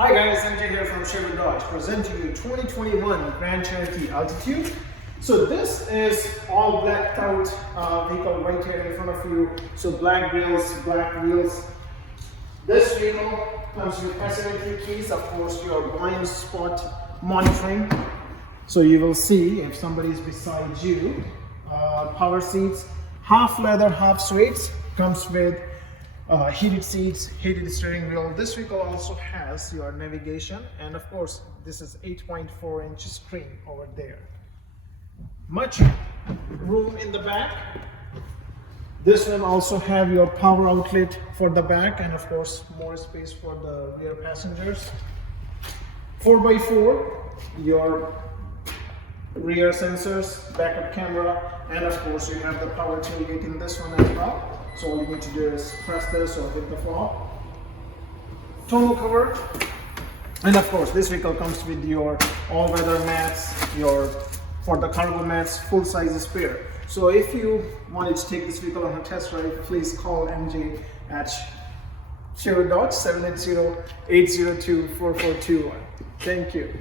Hi guys, MJ here from Sherwood Dodge, presenting you 2021 Grand Cherokee Altitude. So this is all blacked out vehicle right here in front of you. So black grills, black wheels. This vehicle comes with passenger keys, of course your blind spot monitoring. So you will see if somebody is beside you. Power seats, half leather, half suede, comes with heated seats, heated steering wheel. This vehicle also has your navigation, and of course this is 8.4-inch screen over there. Much room in the back. This one also have your power outlet for the back, and of course more space for the rear passengers. 4x4, your rear sensors, backup camera, and of course you have the power tailgate in this one as well. So all you need to do is press this or hit the fob. Tonneau cover, and of course this vehicle comes with your all-weather mats, for the cargo mats, full-size spare. So if you wanted to take this vehicle on a test drive, please call MJ at Sherwood Dodge 780-802-4421. Thank you.